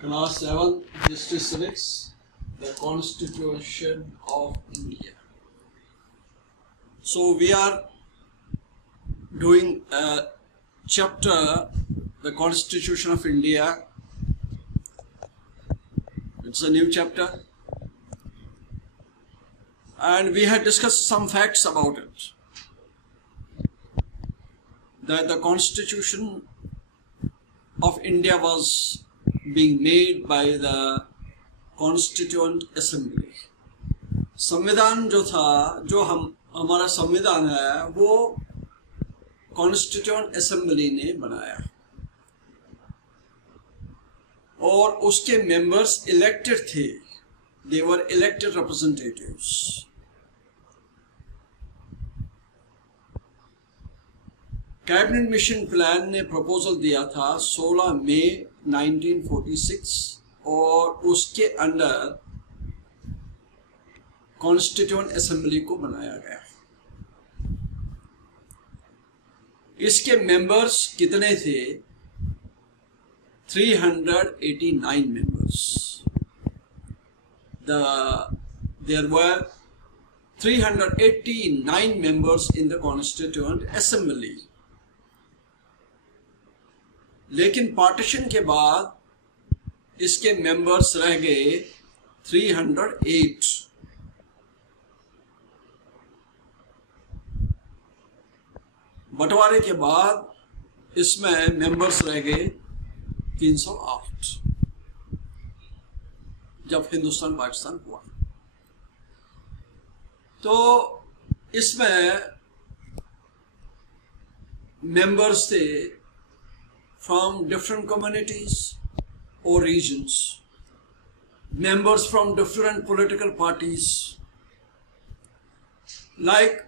Class 7 History Civics, the Constitution of India. So we are doing a chapter, the Constitution of India. It's a new chapter, and we had discussed some facts about it. That the Constitution of India was being made by the Constituent Assembly. संविधान जो था, जो हमारा संविधान है, वो constituent assembly ने बनाया और उसके मेंबर्स इलेक्टेड थे. They were elected representatives. Cabinet mission plan ने प्रपोजल दिया था 16 मई 1946 और उसके अंडर कॉन्स्टिट्यूएंट असेंबली को बनाया गया. इसके मेंबर्स कितने थे? 389 members. There were 389 members in the Constituent Assembly. लेकिन पार्टीशन के बाद इसके मेंबर्स रह गए 308. बंटवारे के बाद इसमें मेंबर्स रह गए 308 जब हिंदुस्तान पाकिस्तान हुआ. तो इसमें मेंबर्स थे from different communities or regions, members from different political parties, like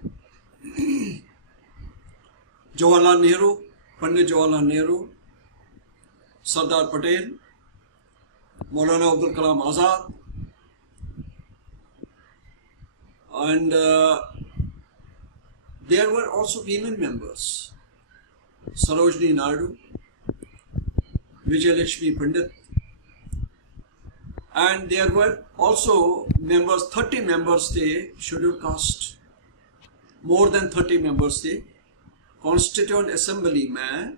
Jawaharlal Nehru, Pandit Jawaharlal Nehru, Sardar Patel, Maulana Abdul Kalam Azad, and there were also women members, Sarojini Naidu, Vijayalakshmi Pandit, and there were also members, 30 members थे scheduled caste. More than 30 members थे. Constituent Assembly में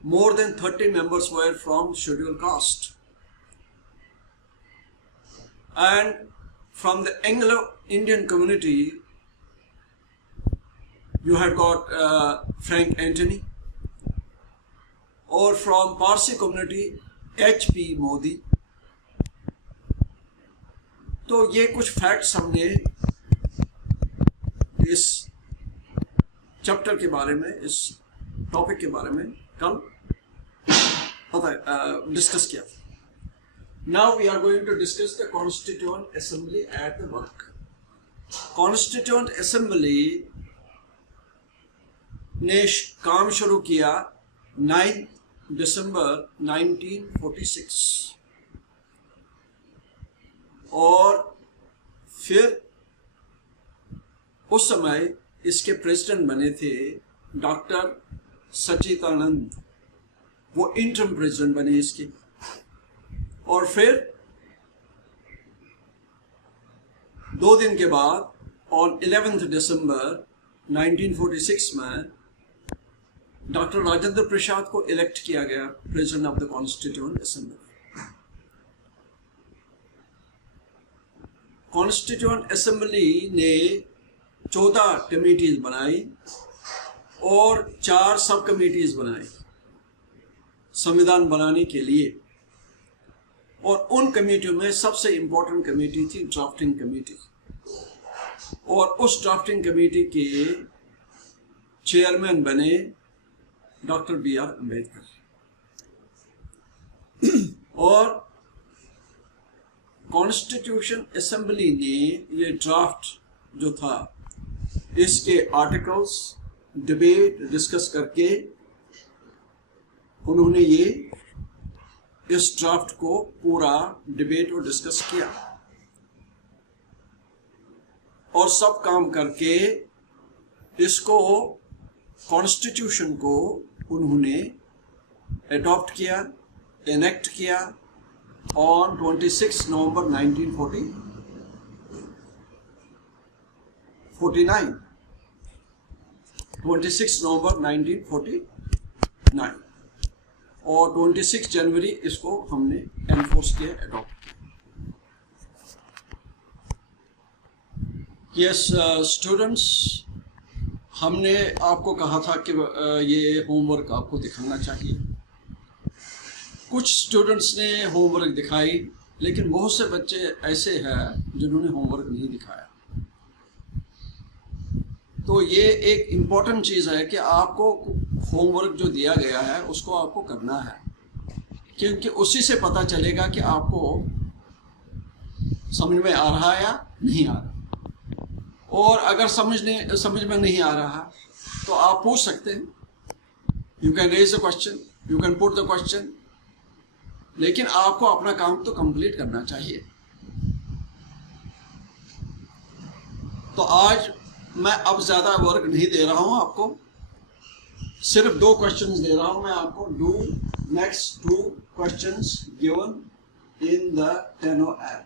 more than 30 members were from scheduled caste. And from the Anglo-Indian community, you had got Frank Antony, or from Parsi community H.P. Modi. तो ये कुछ facts हमने इस chapter के बारे में, इस टॉपिक के बारे में कल डिस्कस किया. Now we are going to discuss the constituent assembly at the work. Constituent assembly ने काम शुरू किया 9 दिसंबर 1946 और फिर उस समय इसके प्रेसिडेंट बने थे डॉक्टर सच्चिदानंद. वो इंटरम प्रेसिडेंट बने इसके. और फिर 2 दिन के बाद ऑन 11 दिसंबर 1946 में डॉक्टर राजेंद्र प्रसाद को इलेक्ट किया गया president of the constituent assembly. Constituent assembly ने 14 कमेटीज बनाई और 4 सब कमेटीज बनाई संविधान बनाने के लिए. और उन कमेटियों में सबसे इंपॉर्टेंट कमेटी थी ड्राफ्टिंग कमेटी. और उस ड्राफ्टिंग कमेटी के चेयरमैन बने डॉक्टर B.R. अम्बेडकर. और कॉन्स्टिट्यूशन असेंबली ने ये ड्राफ्ट जो था इसके आर्टिकल्स डिबेट डिस्कस करके उन्होंने ये इस ड्राफ्ट को पूरा डिबेट और डिस्कस किया और सब काम करके इसको कॉन्स्टिट्यूशन को उन्होंने एडॉप्ट किया, एनेक्ट किया on 26 November 1949. 26 November 1949 और 26 जनवरी इसको हमने एनफोर्स किया, अडॉप्ट किया। यस स्टूडेंट्स, हमने आपको कहा था कि ये होमवर्क आपको दिखाना चाहिए। कुछ स्टूडेंट्स ने होमवर्क दिखाई, लेकिन बहुत से बच्चे ऐसे हैं जिन्होंने होमवर्क नहीं दिखाया। तो ये एक इम्पॉर्टेंट चीज़ है कि आपको होमवर्क जो दिया गया है उसको आपको करना है, क्योंकि उसी से पता चलेगा कि आपको समझ में आ रहा है या नहीं आ रहा। और अगर समझ में नहीं आ रहा तो आप पूछ सकते हैं, you can raise the question, you can put the question, लेकिन आपको अपना काम तो कंप्लीट करना चाहिए। तो आज मैं अब ज़्यादा वर्क नहीं दे रहा हूं आपको, सिर्फ 2 क्वेश्चंस दे रहा हूं मैं आपको। Do next 2 questions given in the Teno app.